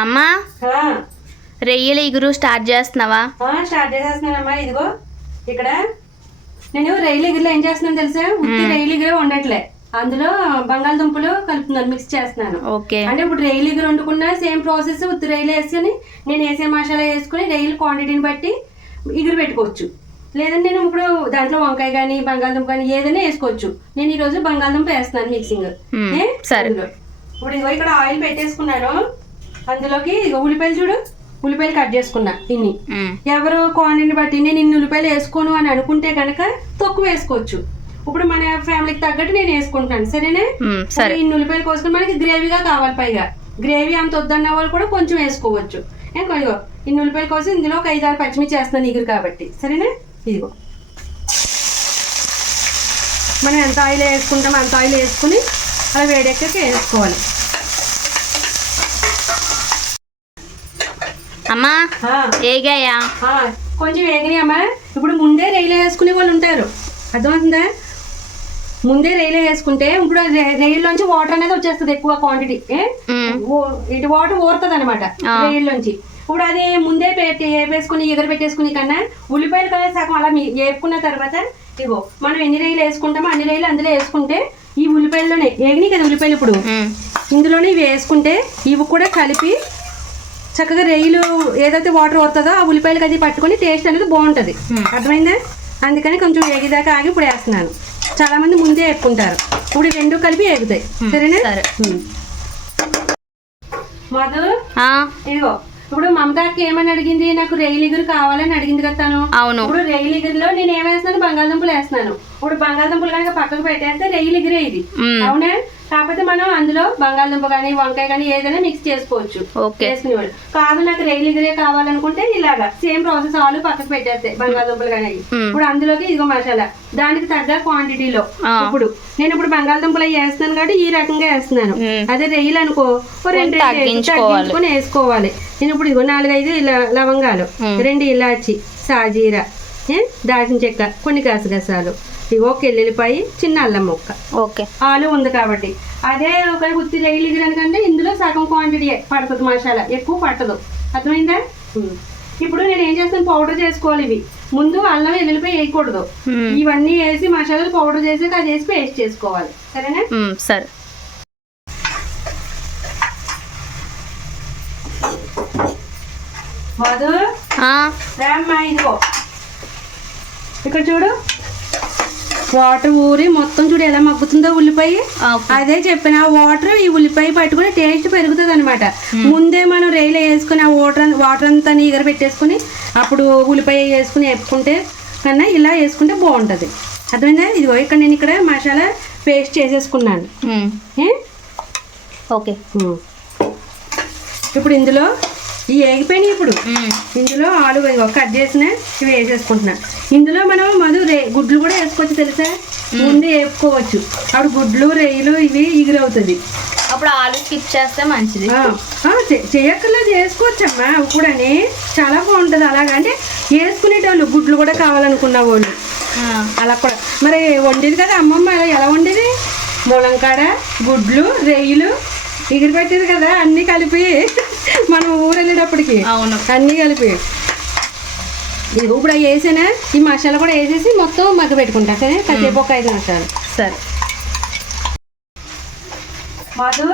అమ్మా రొయ్యల ఇగురు స్టార్ట్ చేస్తున్నావా? స్టార్ట్ చేసేస్తున్నానమ్మా. ఇదిగో ఇక్కడ నేను రొయ్యల ఇగురులో ఏం చేస్తున్నాను తెలుసా? ఉత్తి రొయ్యల ఇగురే ఉండట్లే, అందులో బంగాళదుంపలు కలుపుతున్నాను, మిక్స్ చేస్తున్నాను. అంటే ఇప్పుడు రొయ్యల ఇగురు వండుకున్నా సేమ్ ప్రాసెస్. ఉత్తి రొయ్యలు వేసుకుని నేను వేసే మసాలా వేసుకుని రొయ్యల క్వాంటిటీని బట్టి ఇగురు పెట్టుకోవచ్చు. లేదంటే నేను ఇప్పుడు దాంట్లో వంకాయ కానీ బంగాళదుంప కానీ ఏదైనా వేసుకోవచ్చు. నేను ఈ రోజు బంగాళదుంప వేస్తున్నాను మిక్సింగ్. ఇప్పుడు ఇదిగో ఇక్కడ ఆయిల్ పెట్టేసుకున్నాను. అందులోకి ఉల్లిపాయలు చూడు, ఉల్లిపాయలు కట్ చేసుకున్నా ఇన్ని. ఎవరు క్వాంటిటీని బట్టి నేను ఇన్ని ఉల్లిపాయలు వేసుకోను అని అనుకుంటే కనుక తక్కువ వేసుకోవచ్చు. ఇప్పుడు మన ఫ్యామిలీకి తగ్గట్టు నేను వేసుకుంటున్నాను. సరేనా? ఇన్ని ఉల్లిపాయలు కోసుకుని మనకి గ్రేవీగా కావాలి. పైగా గ్రేవీ అంత వద్దన్న వాళ్ళు కూడా కొంచెం వేసుకోవచ్చు. ఇదిగో ఇన్ని ఉల్లిపాయలు కోసి ఇందులో ఒక 5-6 పచ్చిమిర్చి వేస్తున్నాను ఇగురు కాబట్టి. సరేనా? ఇదిగో మనం ఎంత ఆయిల్ వేసుకుంటామో అంత ఆయిల్ వేసుకుని అలా వేడెక్కాక వేసుకోవాలి. అమ్మా ఏగాయా? కొంచెం వేగినాయమ్మా. ఇప్పుడు ముందే రొయ్యలు వేసుకునే వాళ్ళు ఉంటారు, అర్థమవుతుందా? ముందే రొయ్యలు వేసుకుంటే ఇప్పుడు రొయ్యల్లోంచి వాటర్ అనేది వచ్చేస్తుంది, ఎక్కువ క్వాంటిటీ. ఇటు వాటర్ ఊరుతుంది అనమాట రొయ్యల్లోంచి. ఇప్పుడు అది ముందే వేసుకుని ఎగర పెట్టేసుకుని కన్నా ఉల్లిపాయలు కదా సగం అలా వేపుకున్న తర్వాత ఇగో మనం ఎన్ని రొయ్యలు వేసుకుంటామో అన్ని రొయ్యలు అందులో వేసుకుంటే ఈ ఉల్లిపాయల్లోనే వేగినాయి కదా ఉల్లిపాయలు, ఇప్పుడు ఇందులోనే ఇవి వేసుకుంటే ఇవి కూడా కలిపి చక్కగా రొయ్యలు ఏదైతే వాటర్ వస్తుందో ఆ ఉల్లిపాయలకి అది పట్టుకొని టేస్ట్ అనేది బాగుంటుంది. అర్థమైందా? అందుకని కొంచెం వేగిదాకా ఆగి ఇప్పుడు వేస్తున్నాను. చాలా మంది ముందే వేపుకుంటారు, ఇప్పుడు రెండు కలిపి వేగుతాయి. సరేనా? మధు ఇదిగో ఇప్పుడు మమతాకి ఏమని అడిగింది, నాకు రొయ్యల ఇగురు కావాలని అడిగింది కదా తను. అవును. ఇప్పుడు రొయ్యల ఇగురులో నేను ఏమేస్తున్నాను, బంగాళదుంపలు వేస్తున్నాను. ఇప్పుడు బంగాళదుంపలు కనుక పక్కకు పెట్టేస్తే రొయ్యల ఇగురే ఇది, అవునా? కాకపోతే మనం అందులో బంగాళదుంప కానీ వంకాయ కానీ ఏదైనా మిక్స్ చేసుకోవచ్చు. చేసుకునేవాళ్ళు కాదు నాకు రొయ్యల ఇగురే కావాలనుకుంటే ఇలాగా సేమ్ ప్రాసెస్, ఆలు పక్కకు పెట్టేస్తే బంగాళదుంపలు కానీ. ఇప్పుడు అందులోకి ఇదిగో మసాలా దానికి తగ్గ క్వాంటిటీలో. ఇప్పుడు నేను ఇప్పుడు బంగాళదుంపలు అవి వేస్తున్నాను కాబట్టి ఈ రకంగా వేస్తున్నాను. అదే రొయ్యలు అనుకో 2 తగ్గించుకొని వేసుకోవాలి. నేను ఇప్పుడు ఇదిగో 4-5 లవంగాలు, 2 ఇలాచి, సాజీరా, దాల్చిన చెక్క, కొన్ని గసగసాలు, ఇగో ఎల్లుల్లిపాయ, చిన్న అల్లం ముక్క. ఓకే, ఆలు ఉంది కాబట్టి. అదే ఒక ఉత్తి రొయ్యలు ఇగురనుకంటే ఇందులో సగం క్వాంటిటీ పడుతుంది, మసాలా ఎక్కువ పట్టదు. అర్థమైందా? ఇప్పుడు నేను ఏం చేస్తాను, పౌడర్ చేసుకోవాలి. ఇవి ముందు అల్లం ఎల్లుల్లిపాయ వేయకూడదు, ఇవన్నీ వేసి మసాలాలు పౌడర్ చేసి అది వేసి పేస్ట్ చేసుకోవాలి. సరేనా? సరే. మధు రామ్మా, ఇదిగో ఇక్కడ చూడు, వాటర్ ఊరి మొత్తం చూడు ఎలా మగ్గుతుందో ఉల్లిపాయ. అదే చెప్పిన వాటర్ ఈ ఉల్లిపాయ పట్టుకుని టేస్ట్ పెరుగుతుంది అనమాట. ముందే మనం రొయ్యలు వేసుకుని ఆ వాటర్ అంతా ఎగర పెట్టేసుకుని అప్పుడు ఉల్లిపాయ వేసుకుని వేపుకుంటే కన్నా ఇలా వేసుకుంటే బాగుంటుంది. అర్థమైందా? ఇదిగో ఇక్కడ నేను ఇక్కడ మసాలా పేస్ట్ చేసేసుకున్నాను. ఓకే, ఇప్పుడు ఇందులో ఈ వేగిపోయినాయి. ఇప్పుడు ఇందులో ఆలు కట్ చేసిన ఇవి వేసేసుకుంటున్నా. ఇందులో మనం గుడ్లు కూడా వేసుకోవచ్చు, తెలుసా? ముందే వేపుకోవచ్చు, అప్పుడు గుడ్లు రొయ్యలు ఇవి ఎగురవుతుంది. అప్పుడు ఆలు స్కిప్ చేస్తే మంచిది. చేయక్కర్లేదు, చేసుకోవచ్చమ్మా. ఇప్పుడని చాలా బాగుంటుంది. అలాగా అంటే వేసుకునేటోళ్ళు గుడ్లు కూడా కావాలనుకున్న వాళ్ళు అలా కూడా. మరి వండేది కదా అమ్మమ్మ, ఎలా వండేది? ములంకాడ, గుడ్లు, రొయ్యలు ఎగిరి పెట్టేది కదా, అన్నీ కలిపి మనం ఊరు వెళ్ళేటప్పటికి. అవును, అన్నీ కలిపి ఇప్పుడు వేసేనా ఈ మసాలా కూడా వేసేసి మొత్తం మగ్గ పెట్టుకుంటా. సరే, కాసేపు ఒక 5 నిమిషాలు. సరే మధు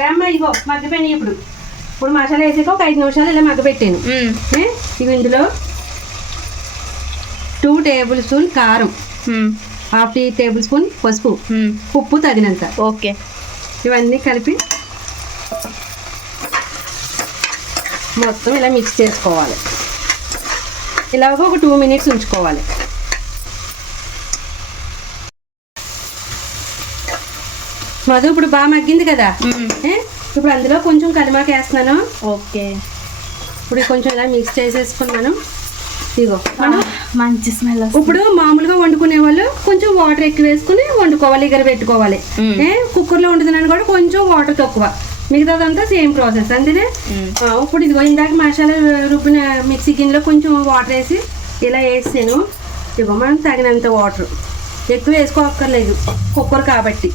రామ్మ, ఇగో మగ్గపెట్టి ఇప్పుడు మసాలా వేసాక ఒక 5 నిమిషాలు ఇలా మగ్గ పెట్టాను. ఇవి ఇందులో 2 టేబుల్ స్పూన్ కారం, 1/2 టేబుల్ స్పూన్ పసుపు, ఉప్పు తగినంత. ఓకే, ఇవన్నీ కలిపి మొత్తం ఇలా మిక్స్ చేసుకోవాలి. ఇలాగ ఒక 2 మినిట్స్ ఉంచుకోవాలి. మధు ఇప్పుడు బాగా మగ్గింది కదా, ఇప్పుడు అందులో కొంచెం కరిమాకు వేస్తున్నాను. ఓకే, ఇప్పుడు కొంచెం ఇలా మిక్స్ చేసేసుకున్నాను. ఇదిగో మనం మంచి స్మెల్. ఇప్పుడు మామూలుగా వండుకునే వాళ్ళు కొంచెం వాటర్ ఎక్కువ వేసుకుని వండుకోవాలి, ఎగర పెట్టుకోవాలి. కుక్కర్లో వండుతున్నాను కూడా కొంచెం వాటర్ తక్కువ, మిగతాదంతా సేమ్ ప్రాసెస్ అంతేనే. ఇప్పుడు ఇదిగో ఇందాక మసాలా రుబ్బిన మిక్సీ గిన్నెలో కొంచెం వాటర్ వేసి ఇలా వేసాను. ఇదిగో మనం తగినంత వాటర్, ఎక్కువ వేసుకోక్కర్లేదు కుక్కర్ కాబట్టి.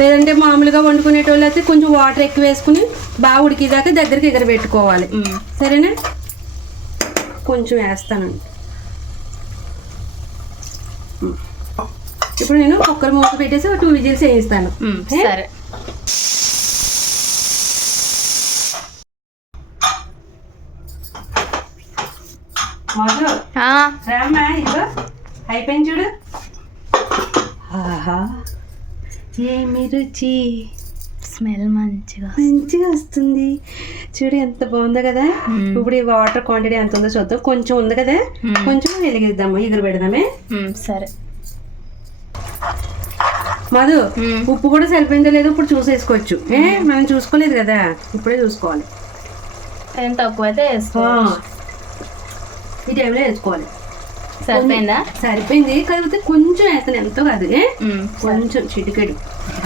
లేదంటే మామూలుగా వండుకునేటోళ్ళు అయితే కొంచెం వాటర్ ఎక్కువ వేసుకుని బాగా ఉడికేదాకా దగ్గరికి ఎగరబెట్టుకోవాలి. సరేనా? కొంచెం వేస్తానండి. ఇప్పుడు నేను కుక్కర్ మూత పెట్టేసి 2 విజిల్స్ వేయిస్తాను. సరే. మధు రామ్మా, ఇదిగో అయిపోయింది చూడు. ఆహా, ఏమి రుచి, స్మెల్ మంచిగా వస్తుంది చూడు, ఎంత బాగుందో కదా. ఇప్పుడు ఈ వాటర్ క్వాంటిటీ ఎంత ఉందో చూద్దాం. కొంచెం ఉంది కదా, కొంచెం వెలిగిద్దాము, ఎగురు పెడదామే. సరే మధు, ఉప్పు కూడా సరిపోయిందో లేదో ఇప్పుడు చూసేసుకోవచ్చు. మనం చూసుకోలేదు కదా, ఇప్పుడే చూసుకోవాలి. తక్కువ అయితే ఈ టైంలో వేసుకోవాలి. సరిపోయిందా? సరిపోయింది, కాకపోతే కొంచెం వేస్తాను, ఎంతో కాదు, కొంచెం చిటికెడు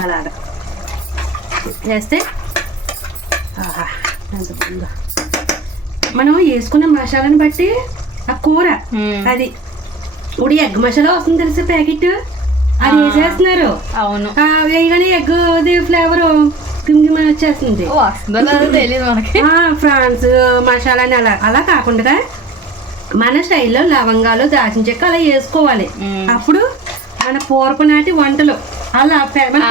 అలాగా వేస్తే. ఆహా, ఎంత బాగుందో. మనం వేసుకున్న మసాలాని బట్టి ఆ కూర అది. ఇప్పుడు ఎగ్ మసాలా వస్తుంది తెలుసా ప్యాకెట్, అది వేసేస్తున్నారు. అవును, వేయగానే ఎగ్ ఫ్లేవర్ మన వచ్చేస్తుంది. తెలియదు మనకి. ఫ్రాన్స్ మసాలా అని అలా కాకుండా మన స్టైల్లో లవంగాలు, దాల్చిన చెక్క అలా వేసుకోవాలి. అప్పుడు మన పూర్పు నాటి వంటలు అలా మన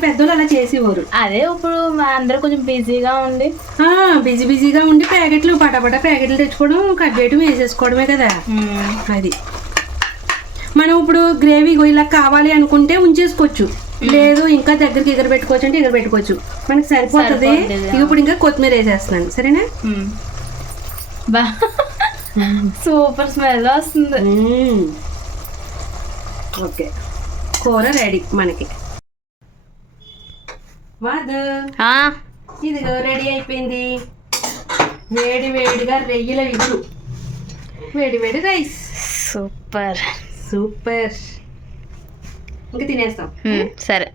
పెద్దోళ్ళు అలా చేసేవారు. అదే ఇప్పుడు అందరూ కొంచెం బిజీగా ఉండి ప్యాకెట్లు పటాపటా ప్యాకెట్లు తెచ్చుకోవడం, కట్ చేయడం, వేసేసుకోవడమే కదా. అది మనం ఇప్పుడు గ్రేవీ ఇలా కావాలి అనుకుంటే ఉంచేసుకోవచ్చు, లేదు ఇంకా దగ్గరికి ఎగరబెట్టుకోవచ్చు అంటే ఎగరబెట్టుకోవచ్చు. మనకి సరిపోతుంది. ఇప్పుడు ఇంకా కొత్తిమీర వేసేస్తున్నాను. సరేనా? సూపర్ స్మెల్ వస్తుంది. ఓకే, కూర రెడీ మనకి. మాధు, ఇదిగో రెడీ అయిపోయింది. వేడి వేడిగా రొయ్యల ఇగురు, వేడి వేడి రైస్. సూపర్. ఇంకా తినేస్తాం. సరే.